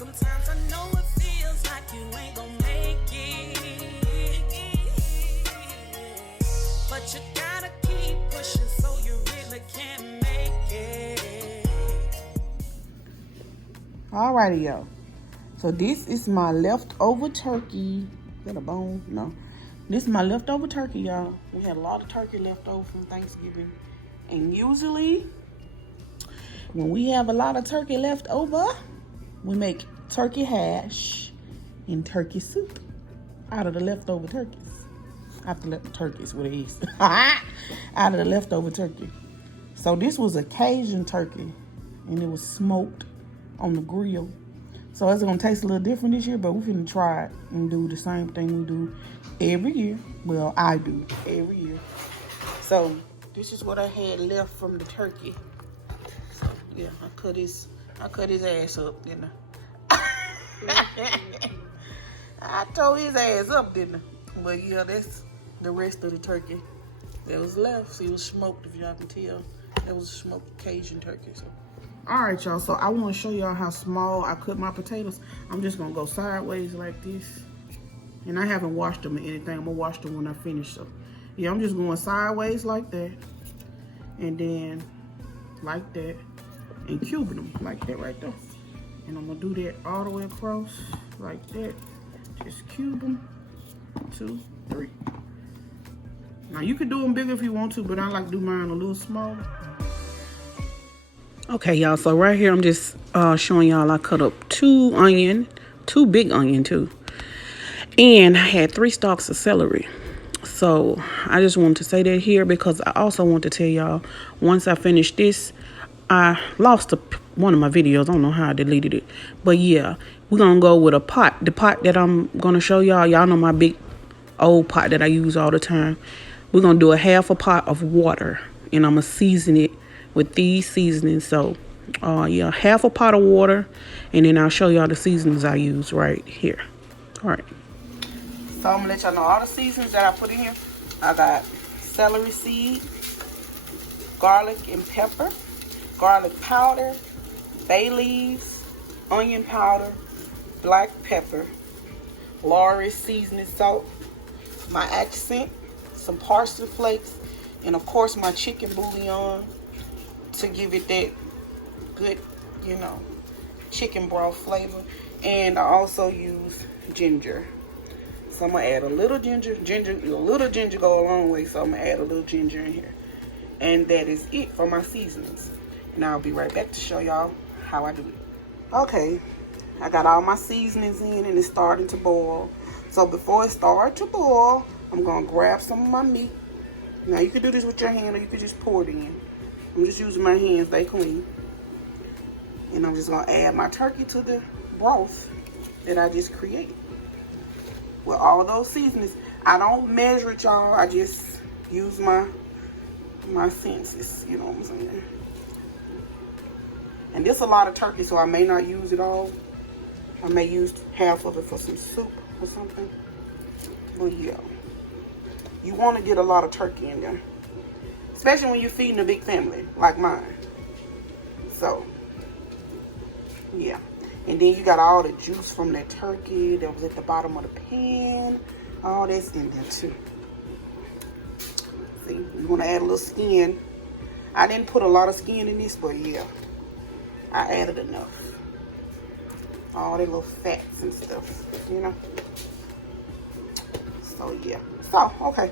Sometimes I know it feels like you ain't gonna make it, but you gotta keep pushing so you really can make it. Alrighty, y'all. So this is my leftover turkey. Is that a bone? No. This is my leftover turkey, y'all. We had a lot of turkey left over from Thanksgiving. And usually, when we have a lot of turkey left over, we make turkey hash and turkey soup out of the leftover turkeys. Turkeys, what it is. Out of the leftover turkey. So this was a Cajun turkey, and it was smoked on the grill. So it's gonna taste a little different this year, but we're gonna try it and do the same thing we do every year. Well, I do every year. So this is what I had left from the turkey. So yeah, I cut his ass up, didn't I? I tore his ass up, didn't I? But yeah, that's the rest of the turkey that was left. See, it was smoked, if y'all can tell. That was a smoked Cajun turkey. So. All right, y'all, so I want to show y'all how small I cut my potatoes. I'm just going to go sideways like this. And I haven't washed them or anything. I'm going to wash them when I finish. So, yeah, I'm just going sideways like that. And then like that. And cubing them like that right there. And I'm going to do that all the way across like that. Just cube them. 2, 3. Now, you can do them bigger if you want to, but I like to do mine a little smaller. Okay, y'all, so right here I'm just showing y'all I cut up 2 big onion too, and I had 3 stalks of celery. So I just wanted to say that here because I also want to tell y'all, once I finish this, I lost one of my videos. I don't know how I deleted it, but yeah, we're gonna go with a pot. The pot that I'm gonna show y'all know my big old pot that I use all the time. We're gonna do a half a pot of water, and I'm gonna season it with these seasonings. So yeah, half a pot of water, and then I'll show y'all the seasonings I use right here. All right, so I'm gonna let y'all know all the seasonings that I put in here. I got celery seed, garlic and pepper, garlic powder, bay leaves, onion powder, black pepper, Lawry's seasoning salt, my accent, some parsley flakes, and of course my chicken bouillon to give it that good, you know, chicken broth flavor. And I also use ginger. So I'm gonna add a little ginger. A little ginger go a long way, so I'm gonna add a little ginger in here. And that is it for my seasonings. And I'll be right back to show y'all how I do it. Okay, I got all my seasonings in and it's starting to boil. So before it starts to boil, I'm gonna grab some of my meat. Now you can do this with your hand or you can just pour it in. I'm just using my hands, they clean. And I'm just gonna add my turkey to the broth that I just created. With all those seasonings. I don't measure it, y'all. I just use my senses, you know what I'm saying? And this is a lot of turkey, so I may not use it all. I may use half of it for some soup or something. But yeah, you want to get a lot of turkey in there. Especially when you're feeding a big family like mine. So, yeah. And then you got all the juice from that turkey that was at the bottom of the pan. All that's in there too. See, you want to add a little skin. I didn't put a lot of skin in this, but yeah, I added enough. All the little fats and stuff, you know. So yeah. So, okay.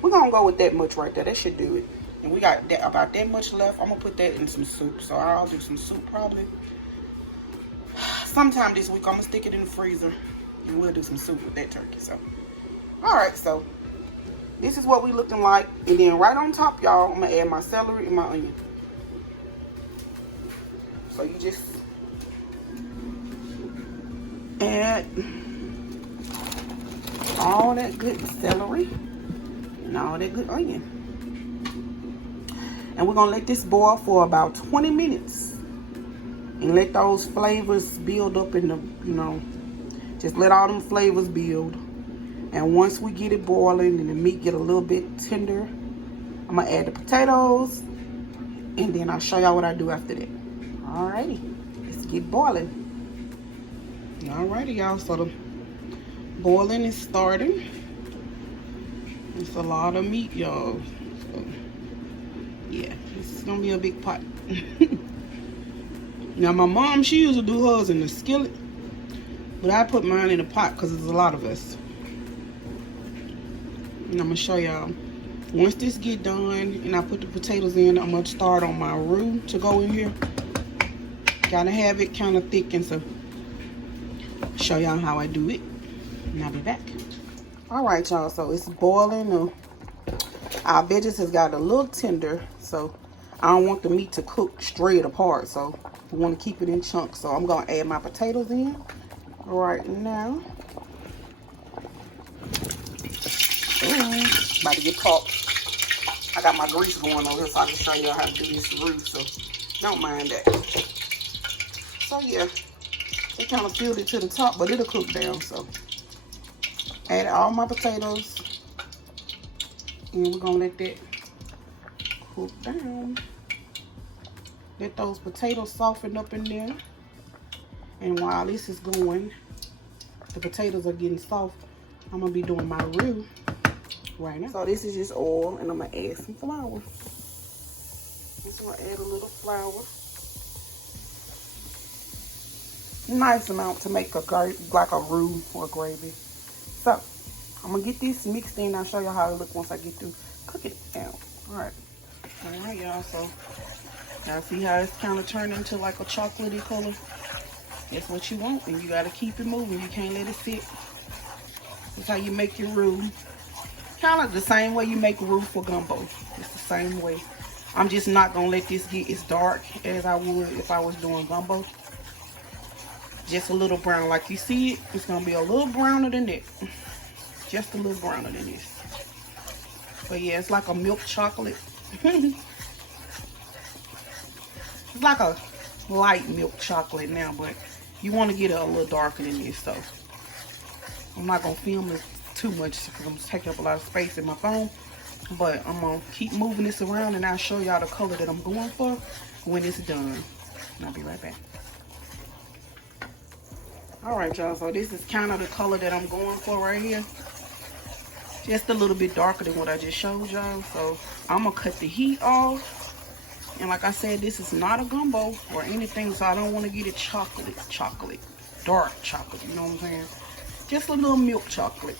We're going to go with that much right there. That should do it. And we got that, about that much left. I'm going to put that in some soup. So I'll do some soup probably sometime this week. I'm going to stick it in the freezer. And we'll do some soup with that turkey. So, alright. So, this is what we looking like. And then right on top, y'all, I'm going to add my celery and my onion. So, you just add all that good celery and all that good onion. And we're gonna let this boil for about 20 minutes and let those flavors build up in the, you know, just let all them flavors build. And once we get it boiling and the meat get a little bit tender, I'm gonna add the potatoes and then I'll show y'all what I do after that. Alrighty, let's get boiling. Alrighty, y'all. So the boiling is starting. It's a lot of meat, y'all. So, yeah, this is gonna be a big pot. Now, my mom, she usually do hers in the skillet, but I put mine in a pot because there's a lot of us. And I'm gonna show y'all. Once this get done and I put the potatoes in, I'm gonna start on my roux to go in here. Gotta have it kind of thick, and so show y'all how I do it, and I'll be back. All right, y'all, so it's boiling. Our veggies has got a little tender, so I don't want the meat to cook straight apart, so we want to keep it in chunks. So I'm gonna add my potatoes in right now. About to get popped. I got my grease going over here, so I can show you how to do this roux, so don't mind that. So yeah, it kind of filled it to the top, but it'll cook down. So add all my potatoes, and we're gonna let that cook down. Let those potatoes soften up in there. And while this is going, the potatoes are getting soft, I'm gonna be doing my roux right now. So this is just oil, and I'm gonna add some flour. Just gonna add a little flour. Nice amount to make like a roux or gravy. So I'm gonna get this mixed in. I'll show you how it look once I get through cooking it down. All right, y'all. So now see how it's kind of turned into like a chocolatey color. That's what you want, and you gotta keep it moving. You can't let it sit. That's how you make your roux. Kind of the same way you make roux for gumbo. It's the same way. I'm just not gonna let this get as dark as I would if I was doing gumbo. Just a little brown. Like you see it, it's gonna be a little browner than that. Just a little browner than this. But yeah, it's like a milk chocolate. It's like a light milk chocolate now, but you want to get it a little darker than this. So I'm not gonna film it too much because I'm taking up a lot of space in my phone. But I'm gonna keep moving this around, and I'll show y'all the color that I'm going for when it's done. And I'll be right back. All right, y'all. So this is kind of the color that I'm going for right here. Just a little bit darker than what I just showed y'all. So I'm gonna cut the heat off. And like I said, this is not a gumbo or anything, so I don't want to get it chocolate, dark chocolate, you know what I'm saying? Just a little milk chocolate.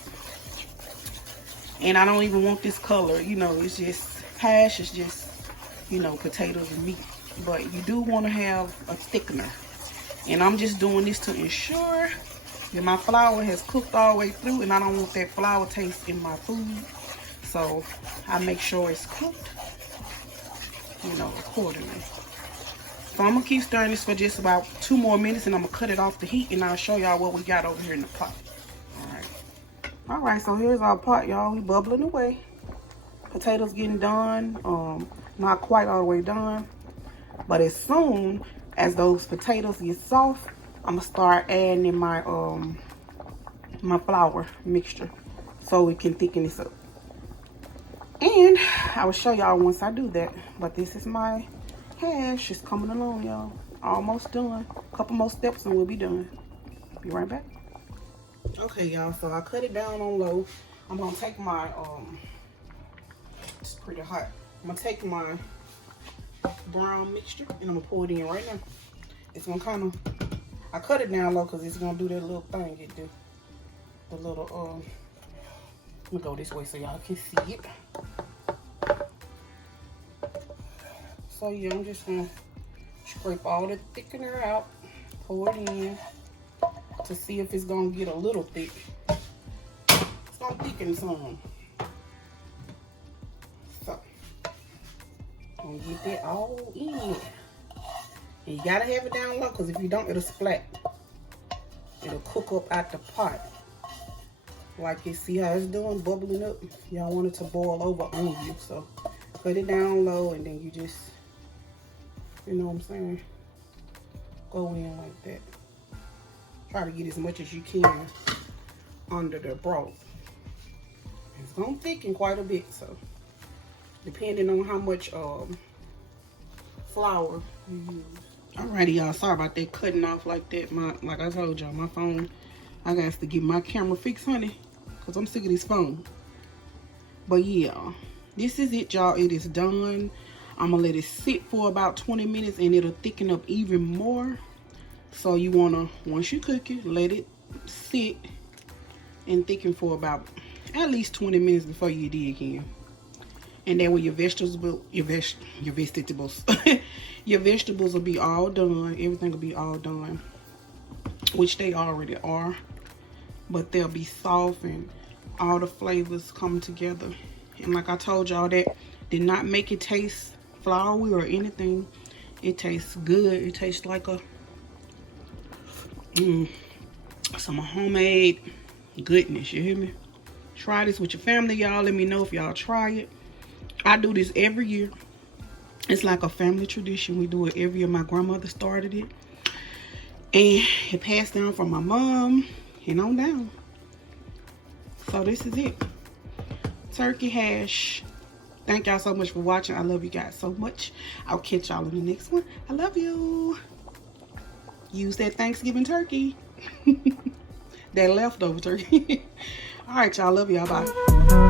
And I don't even want this color, you know, it's just hash, it's just, you know, potatoes and meat. But you do want to have a thickener. And I'm just doing this to ensure that my flour has cooked all the way through, and I don't want that flour taste in my food. So I make sure it's cooked, you know, accordingly. So I'm gonna keep stirring this for just about 2 more minutes, and I'm gonna cut it off the heat, and I'll show y'all what we got over here in the pot. All right, so here's our pot, y'all. We bubbling away. Potatoes getting done. Not quite all the way done, but as soon as those potatoes get soft, I'm gonna start adding in my my flour mixture so we can thicken this up. And I will show y'all once I do that. But this is my hash. It's coming along, y'all. Almost done. A couple more steps and we'll be done. Be right back. Okay, y'all. So I cut it down on low. I'm gonna take my it's pretty hot. I'm gonna take my brown mixture and I'm gonna pour it in right now. It's gonna kind of, I cut it down low because it's gonna do that little thing it do. The little let me go this way so y'all can see it. So yeah, I'm just gonna scrape all the thickener out, pour it in to see if it's gonna get a little thick. It's gonna thicken some. So I'm gonna get that all in. And you gotta have it down low because if you don't, it'll splat. It'll cook up out the pot. Like you see how it's doing, bubbling up. Y'all want it to boil over on you. So put it down low and then you just, you know what I'm saying, go in like that. Try to get as much as you can under the broth. It's gonna thicken quite a bit, so depending on how much flour you use. Alrighty, y'all. Sorry about that cutting off like that. Like I told y'all, my phone, I got to get my camera fixed, honey, because I'm sick of this phone. But yeah, this is it, y'all. It is done. I'm going to let it sit for about 20 minutes and it'll thicken up even more. So you want to, once you cook it, let it sit and thicken for about at least 20 minutes before you dig in. And then when your vegetables, your vegetables, your vegetables will be all done. Everything will be all done, which they already are. But they'll be soft and all the flavors come together. And like I told y'all, that did not make it taste floury or anything. It tastes good. It tastes like a some homemade goodness. You hear me? Try this with your family, y'all. Let me know if y'all try it. I do this every year. It's like a family tradition. We do it every year. My grandmother started it. And it passed down from my mom and on down. So this is it. Turkey hash. Thank y'all so much for watching. I love you guys so much. I'll catch y'all in the next one. I love you. Use that Thanksgiving turkey. That leftover turkey. All right, y'all. Love y'all. Bye.